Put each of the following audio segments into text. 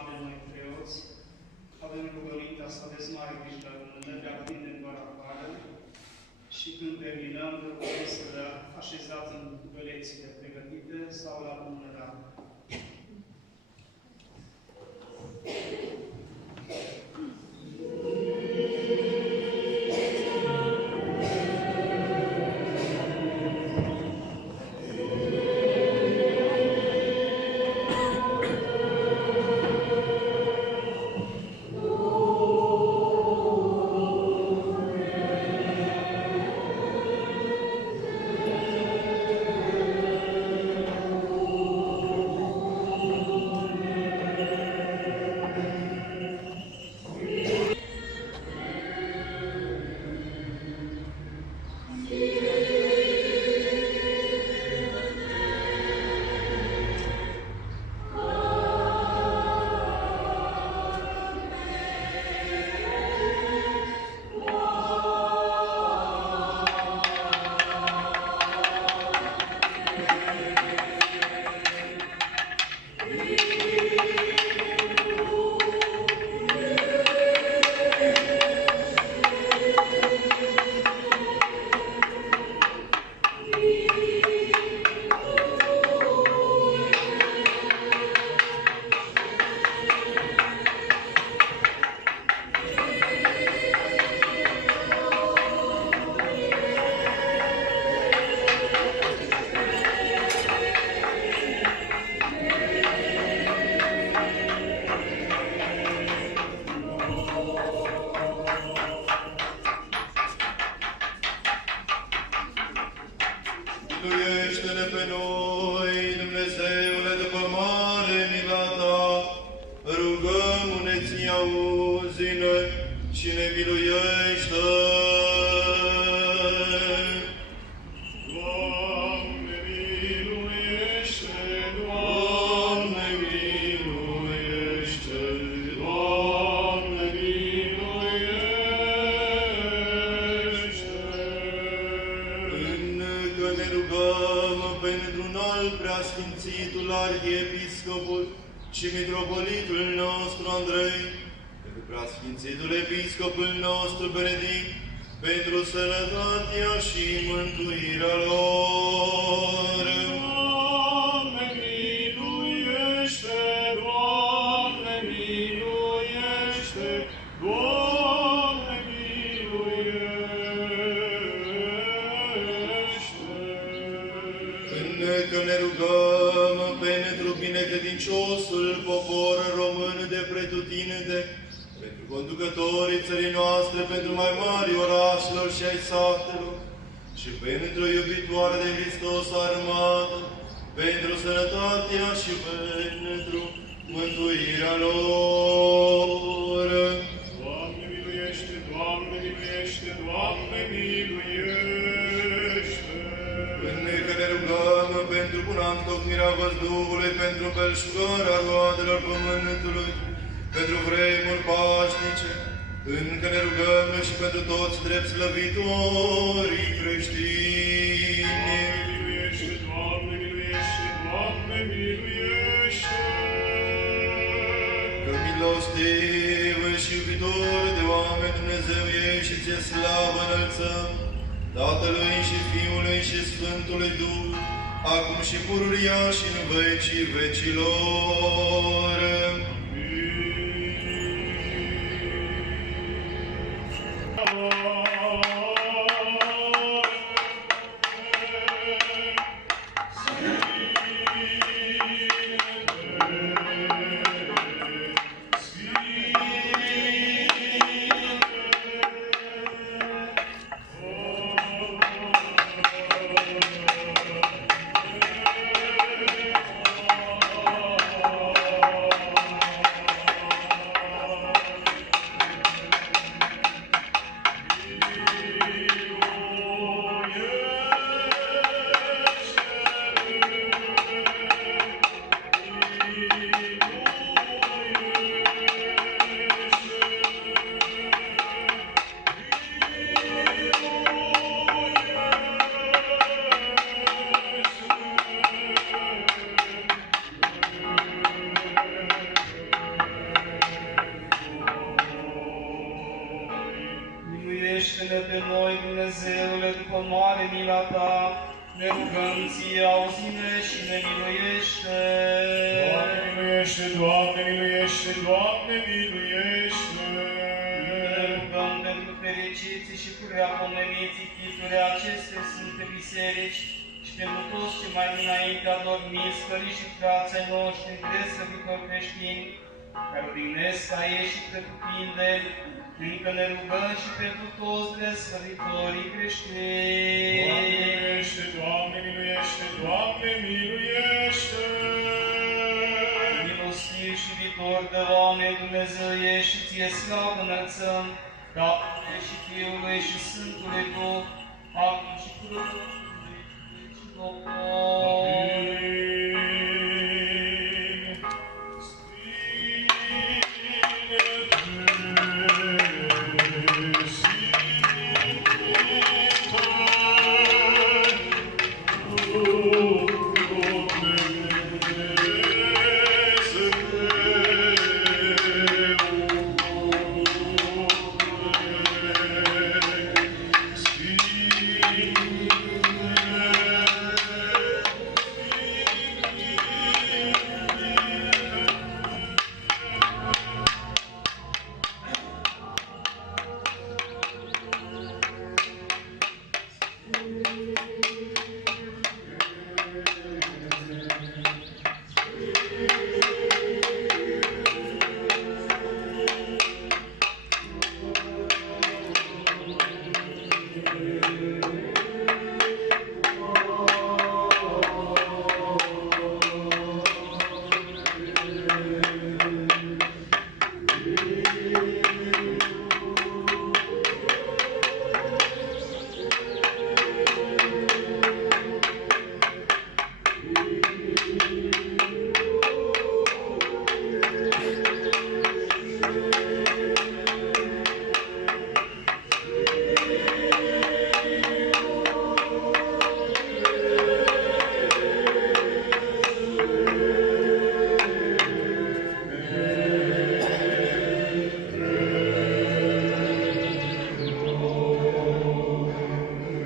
avem noi preoți, avem rugămintea să aveți mare grijă la lumână, de aprindem doar afară și când terminăm, rugăm să le așezați în gălețile pregătite sau la lumână. Miluiește-ne pe noi, Dumnezeule, după mare mila ta, rugăm-ne-ți, auzi-ne și ne miluiește. Doamne, miluiește, Doamne, miluiește, Doamne, miluiește. Încă ne rugăm pentru înalt preasfințitul arhiepiscopul și mitropolitul nostru Andrei, pentru preasfințitul episcopul nostru Benedict, pentru sănătatea și mântuirea lor. Doamne, miluiește! Doamne, miluiește! Doamne, miluiește! Încă ne rugăm pentru binecredinciosul popor român de pretutindeni, pentru conducătorii țării noastre, pentru mai mari orașelor și ai satelor, și pentru iubitoarea de Hristos armată, pentru sănătatea și pentru mântuirea lor. Doamne, miluiește! Doamne, miluiește! Doamne, miluiește! Încă ne rugăm pentru buna întocmirea văzduhului, pentru belșugarea roadelor pământului, pentru vremuri pașnice. Încă ne rugăm și pentru toți drept slăvitorii creștini. Doamne, miluiește! Doamne, miluiește! Doamne, miluiește! Că milostiv și iubitor de oameni Dumnezeu ești și ție slavă înălțăm, Tatălui și Fiului și Sfântului Duh, acum și pururia și în vecii vecilor. Ne rugăm Ție, auzi-ne și ne miluiește. Doamne miluiește, Doamne miluiește, Doamne miluiește. Ne rugăm pentru fericiții și purea pomeniții chipuri aceste Sfinte Biserici și pentru toți ce mai dinainte adormiți, fării și frații noștri, desăvitori creștini, care odihnesc ca ei și pretutindeni, încă ne rugăm și pentru toți desăvitorii creștini. Doamne miluiește, Doamne miluiește, Doamne miluiește. Milostiv și viitor de oameni Dumnezeiești și Ție slavă înălțăm, Tatălui și Fiului și Sfântului Duh, acum și pururea și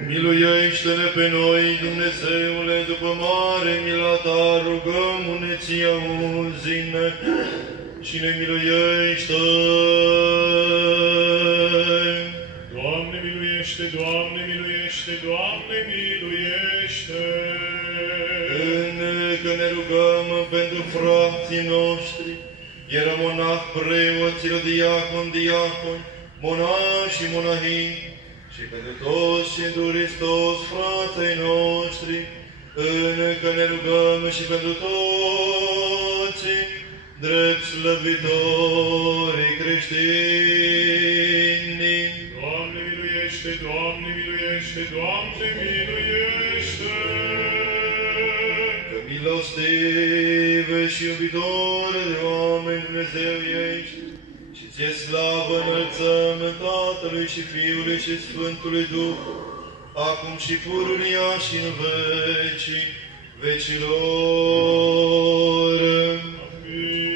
Miluiește-ne pe noi, Dumnezeule, după mare mila Ta, rugăm-ne Ție, auzi-ne și ne miluiește. Doamne miluiește, Doamne miluiește, Doamne miluiește. Încă ne rugăm pentru frații noștri, ieromonah, preoților, diaconi, monași și monahii, și pentru toți și întru Hristos, frații noștri, încă ne rugăm și pentru toți, drept slăvitorii creștini. Doamne miluiește, Doamne miluiește, Doamne miluiește. Că milostiv și iubitor de oameni Dumnezeu ești, și Ție slavă înălțăm Tatălui și Fiului și Sfântului Duh, acum și pururia și în vecii vecilor. Amin.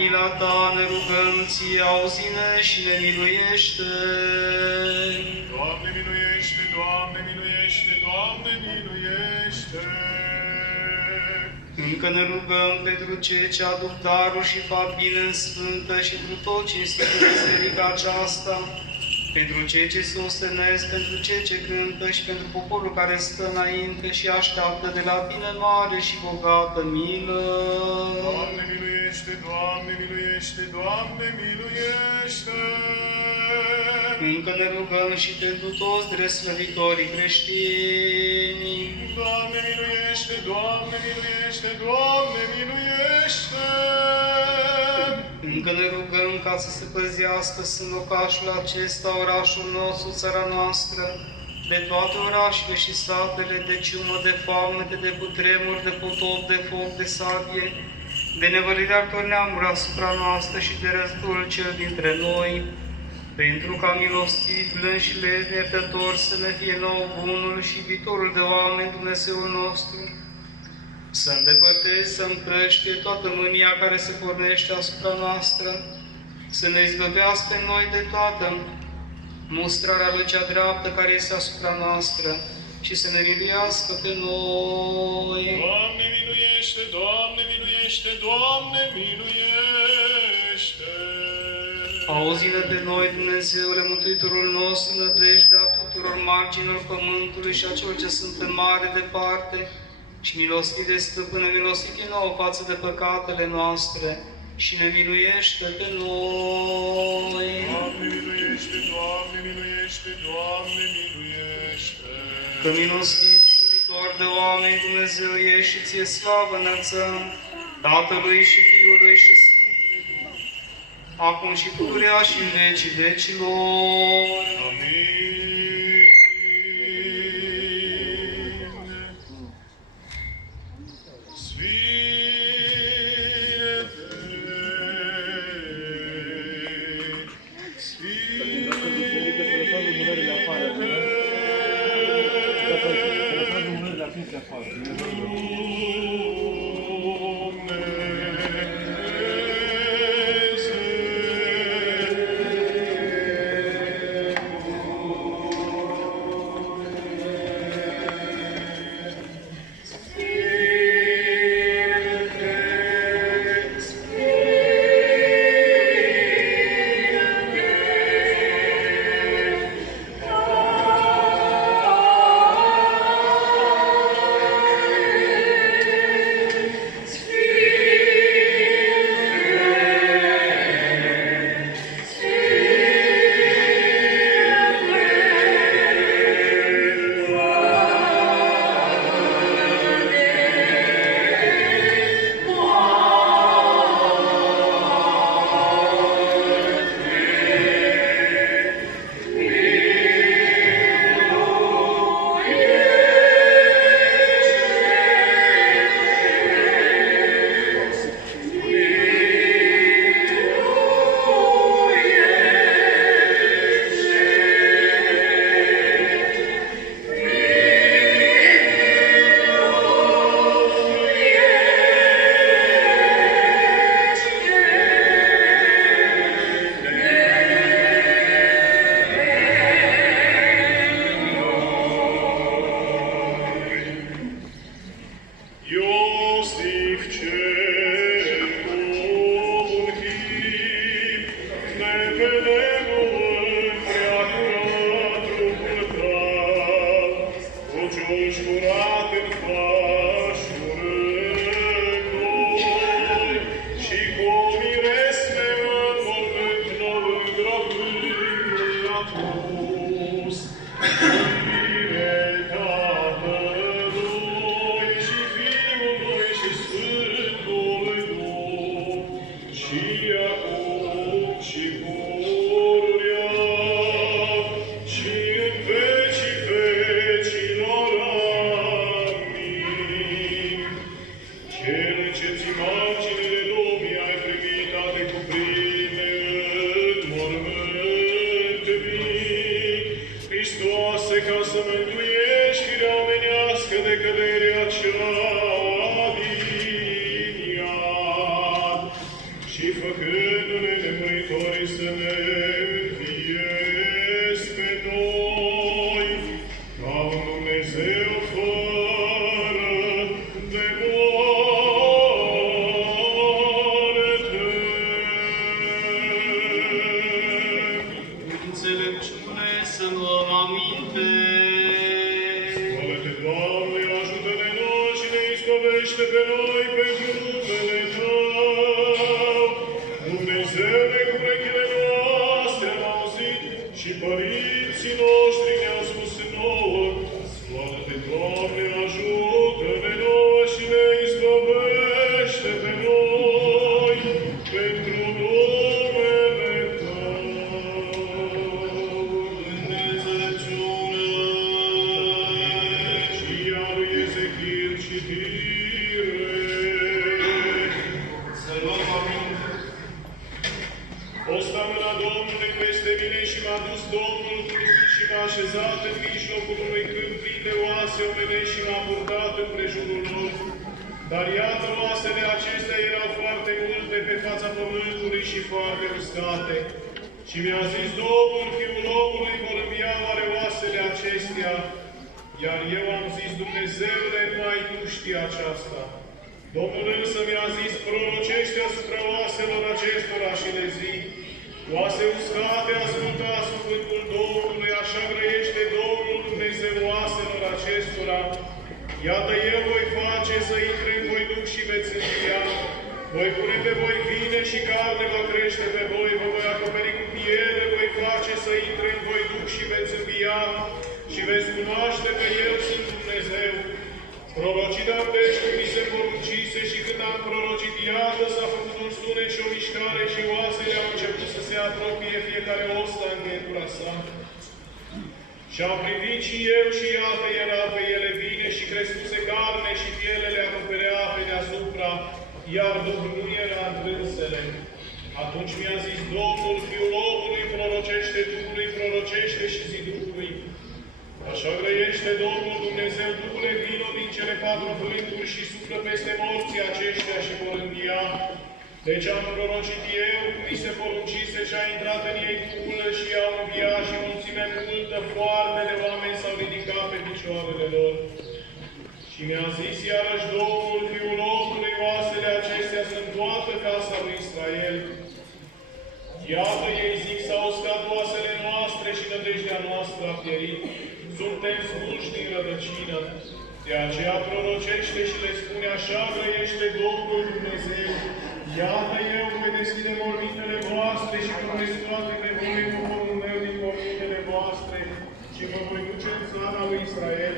mila ta ne rugăm ție, auzi-ne și ne miluiește. Doamne miluiește, Doamne miluiește, Doamne miluiește. Încă ne rugăm pentru cei ce aduc daruri și fac bine în sfântă și pentru tot cinstită biserica aceasta, pentru cei ce se ostenesc, pentru cei ce cântă și pentru poporul care stă înainte și așteaptă de la tine mare și bogată milă. Doamne miluiește, Doamne miluiește, Doamne miluiește. Încă ne rugăm și pentru toți dreslăvitorii creștini. Doamne miluiește, Doamne miluiește, Doamne miluiește. Încă ne rugăm ca să se păzească în locașul acesta, orașul nostru, țara noastră, de toate orașele și satele, de ciumă, de foamete, de cutremur, de potop, de foc, de sabie, de nevălirea altor neamuri asupra noastră și de războiul cel dintre noi, pentru ca milostiv, blând și lezni, iertător să ne fie nou bunul și viitorul de oameni Dumnezeul nostru, să îndepărtezi, să împrăștie toată mânia care se pornește asupra noastră, să ne izbăvească pe noi de toată mustrarea lui cea dreaptă care este asupra noastră și să ne miluiască pe noi. Doamne miluiește, Doamne miluiește, Doamne miluiește. Auzi-ne pe noi, Dumnezeule, Mântuitorul nostru, nădejdea tuturor marginilor pământului și a celor ce sunt în mare departe, și milostive, Stăpâne, milostiv nouă față de păcatele noastre, și ne miluiește pe noi. Doamne miluiește, Doamne miluiește, Doamne miluiește. Că milostiv și iubitor de oameni Dumnezeu ești și ție slavă înălțăm, Tatălui și Fiului și Sfântului Duh, acum și pururea și în vecii vecilor. Amin. rugându-ne nemuritorii să ne înviezi pe noi, ca un Dumnezeu fără de moarte. Înțelepciune să luăm aminte. Scoală-te, Doamne, ajută-ne noi și ne izbăvește pe noi pentru numele Tău. Dumnezeule, cu urechile noastre am auzit și părinții noștri ne-au spus nouă. Scoală-te, Doamne, ajută-ne nouă și ne izbăvește pe noi pentru numele Tău. Și iar lui Ezechiel citire. Să luăm aminte. O sta mâna Domnului peste mine și m-a dus Domnul cu Duhul și m-a așezat în mijlocul unui câmp plin de oase omenești și m-a purtat împrejurul lor. Dar iată, oasele acestea erau foarte multe pe fața pământului și foarte uscate. Și mi-a zis Domnul, Fiul omului, vor învia oare oasele acestea? Iar eu am zis, Dumnezeule, numai Tu știi aceasta. Domnul însă mi-a zis, prorocește asupra oaselor acestora și le zic, oase uscate, ascultați cuvântul Domnului, așa grăiește Domnul Dumnezeu oaselor acestora. Iată, eu voi face să intre în voi duc și veți învia. Voi pune pe voi vine și carne va crește pe voi, vă voi acoperi cu piele, voi face să intre în voi duc și veți învia și veți cunoaște că eu sunt Dumnezeu. Prorocit am deci cum mi se poruncise și când am prorocit, iată s-a făcut un sunet și o mișcare și oasele au început să se apropie fiecare os la înghetura sa. Și am privit și eu și iată era pe ele vine și crescuse carne și pielele acoperea pe deasupra, iar Duhul nu era în trânsele. Atunci mi-a zis Domnul, Fiul omului, prorocește Duhului, prorocește și zi Duhului. Așa grăiește Domnul Dumnezeu, Duhule, vino din cele 4 vânturi și suflă peste morții aceștia și vor învia. Deci am prorocit eu, cum mi se poruncise și a intrat în ei Duhul și i-au înviat și mulțime multă, foarte de oameni s-au ridicat pe picioarele lor. Și mi-a zis iarăși Domnul, Fiul omului, oasele acestea sunt toată casa lui Israel. Iată, ei zic, s-au uscat oasele noastre și nădejdea noastră a pierit. Suntem smulși din rădăcină. De aceea prorocește și le spune, așa grăiește Domnul Dumnezeu. Iată, eu voi deschide mormintele voastre și vă voi scoate pe voi poporul meu din mormintele voastre și vă voi duce în țara lui Israel.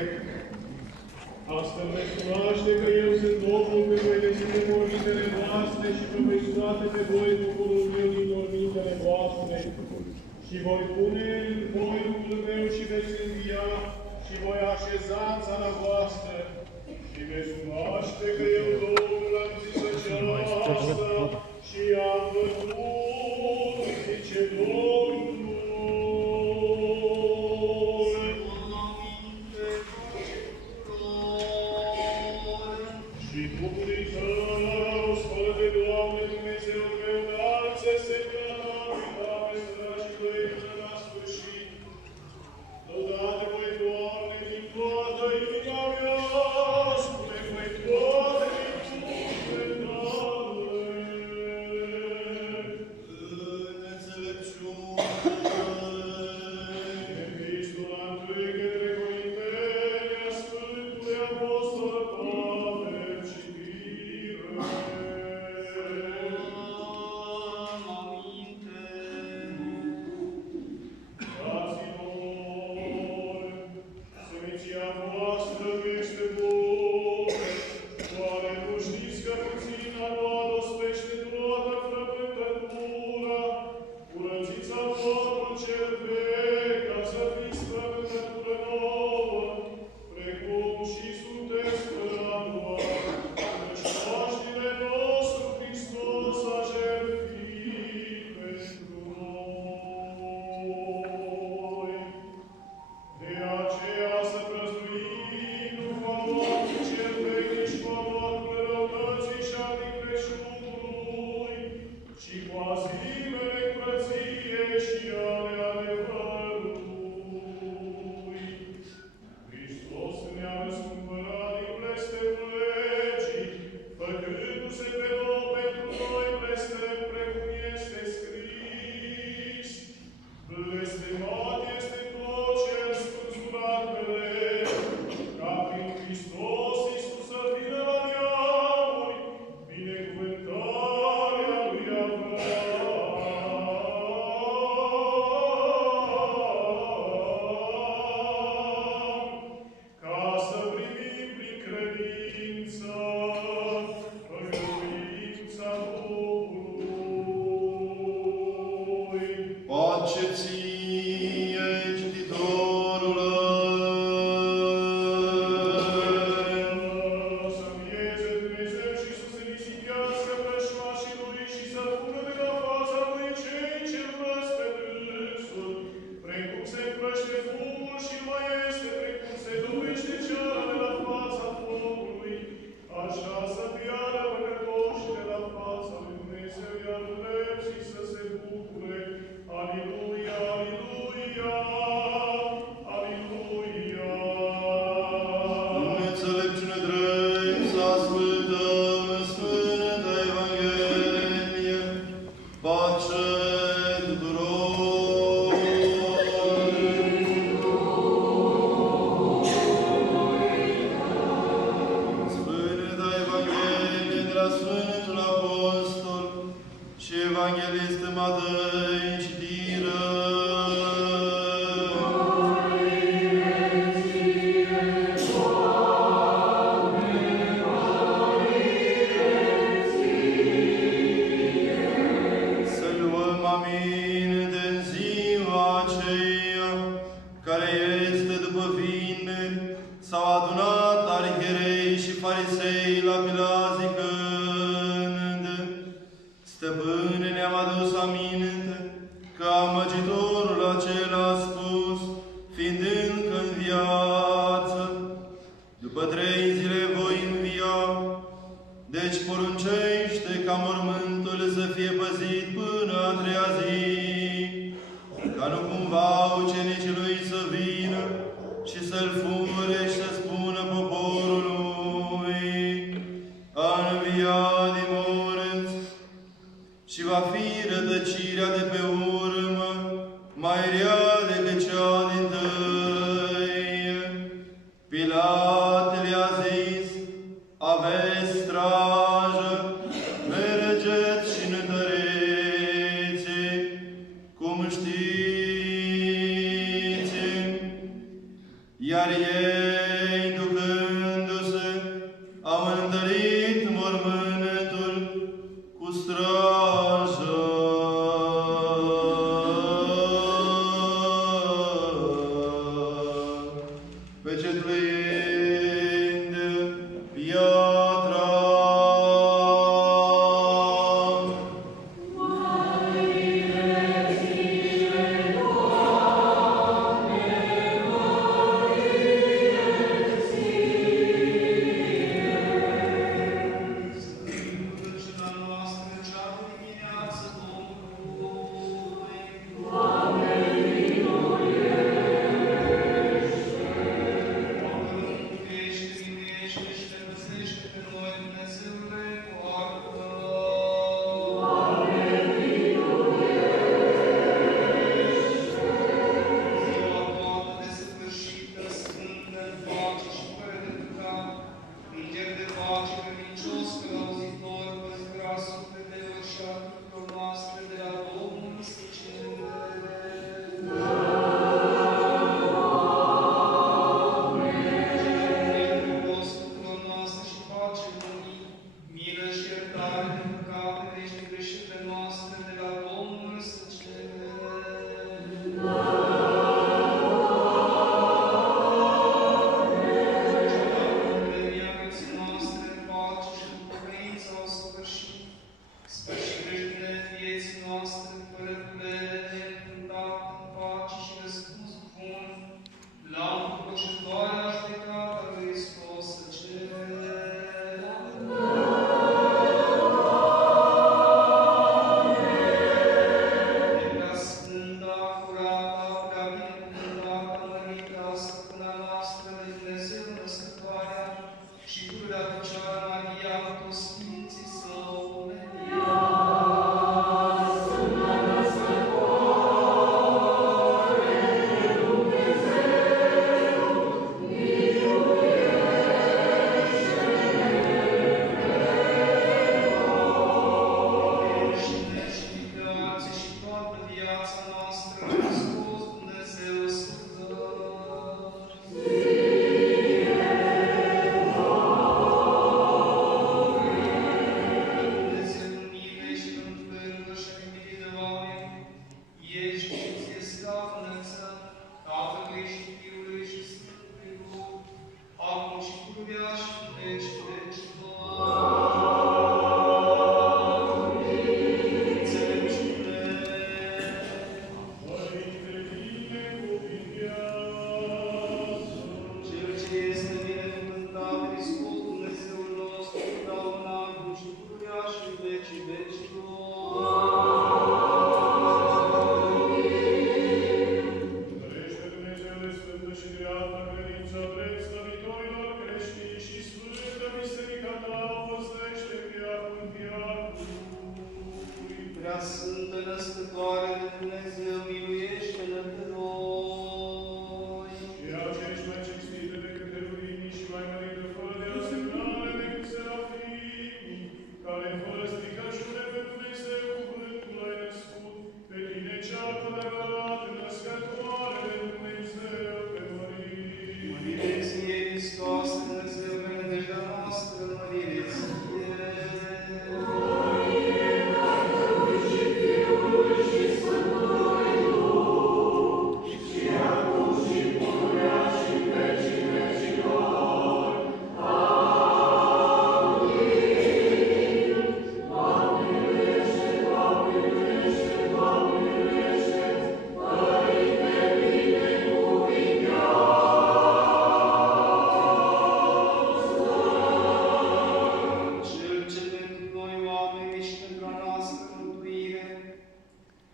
Astfel veți cunoaște că eu sunt Domnul, că voi deschide mormintele voastre și vă voi scoate pe voi poporul meu din mormintele voastre. Și voi pune în voi Duhul meu și veți învia și voi așeza în țara voastră. Și veți cunoaște că eu, Domnul, am zis aceasta și am văzut, zice Domnul. Și Duhului Tău, spălă-te, Doamne, Dumnezeul meu, înalță-se până la și voi până la sfârșit. Lăudate voi, Doamne, din toată inima mea, spune voi toate zilele curăției și ale adevărului. Hristos ne-a răscumpărat din blestemul legii, făcându-se pe nou pentru noi blestem, precum este scris. Blestemat este tot cel spânzurat pe lege, ca prin Hristos Iisus să vină la neamuri, binecuvântarea lui Avram, ca să primim prin credință făgăduința Duhului. Pace ție, cititorule! Să învieze Dumnezeu și să se risipească vrăjmașii lui și să pună de la fața lui cei ce urăsc pe dânsul, precum se împrăște fumul și mai este, precum se dobește ceara de la fața focului, așa să piară păcătoși de la fața lui Dumnezeu, iar drepții să se bucure. Aleluia, aleluia, aleluia. Înțelepciune drept să ascultăm Sfânta Evanghelie. Pace tuturor! Sfânta Evanghelie de la Sfântul Apostol și Evanghelist Matei, citire. Să luăm aminte în ziua aceea, care este după vineri, s-au adunat arhierei și farisei la Pilat zicând: Stăpâne, ne-am adus aminte că amăgitorul acela a spus, fiind încă în viață, după 3 zile voi învia. Deci poruncește ca mormântul să fie păzit până a 3-a zi, ca nu cumva ucenicii lui să vină și să-l fure și să spună poporului: a înviat din morți, și va fi rătăcirea de pe urmă mai rea decât cea dintâi. Pilat le-a zis: aveți strajă, mergeți și întăriți, cum știți. Iar ei, ducându-se, au întărit mormântul cu strajă. viața noastră, Hristos Dumnezeu Sfânt. Dumnezeu în mine și în felul și în mine de oameni, ești și ție slavă înălțăm, Tatălui și Fiului și Sfântului Duh, acum și pururea și în veci vecilor. Înțelepciune. Cel ce este binecuvântat, Hristos, Dumnezeul nostru, totdeauna, acum și pururea și în vecii vecilor. Întărește Dumnezeule Sfântă și dreaptă credința prețlăvitorilor creștini și Sfântă Biserica ta, păzește veacul veacului. Prea Sfântă Născătoare de Dumnezeu, miluiește-ne pe noi. Ceea ce ești mai cinstită decât heruvimii și mai mărită fără de asemnare decât serafimii, care fără stricăciune pe Dumnezeu cuvântul ai născut, pe tine cea cu adevărat născătoare de Dumnezeu pe Marie. Mărire ție, Hristos, Dumnezeu, nădejdea noastră, mărire ție. Cel ce pentru noi oameni și pentru a noastră mântuire,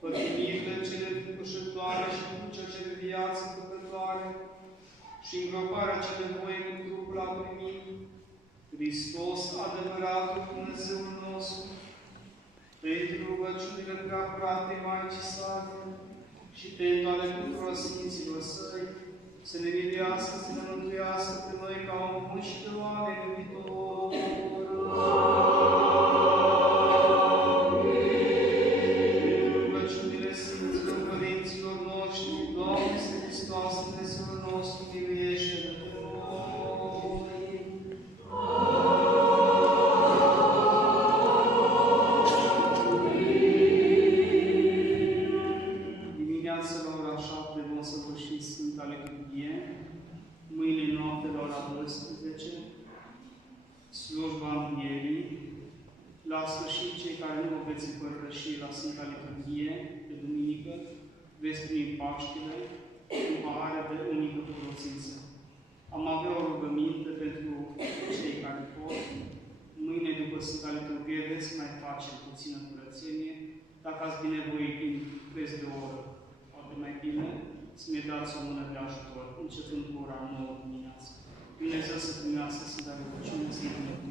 pătimirile cele înfricoșătoare și crucea ce de viață păcătoare și îngroparea ce de voie cu trupul a primit, Hristos, adevăratul Dumnezeul nostru, pentru rugăciunile prea curate Maicii sale și pentru ale tuturor Sfinților Săi, să ne miluiască, să ne mântuiască pe noi ca om bun și pe oameni iubitori. Pentru rugăciunile Sfinților Părinților noștri, Doamne, Iisuse Hristos, Dumnezeul nostru, miluiește-ne pe noi. Dimineața la ora 7 vom săvârși Sfânta Liturghie, mâine noapte la ora 12, slujba Învierii. La sfârșit, cei care nu vă veți împărtăși la Sfânta Liturghie de duminică, veți primi Paștele cu pahare de unică folosință. Am avea o rugăminte pentru cei care pot. Mâine, după Sfânta Liturghie, veți mai face puțină curățenie. Dacă ați binevoit în preț de o oră, poate mai bine, să-mi dați o mână de ajutor, începând cu ora 9 dimineața. Dumnezeu să primească Sfânta Rugăciune, să-i binecuvânteze.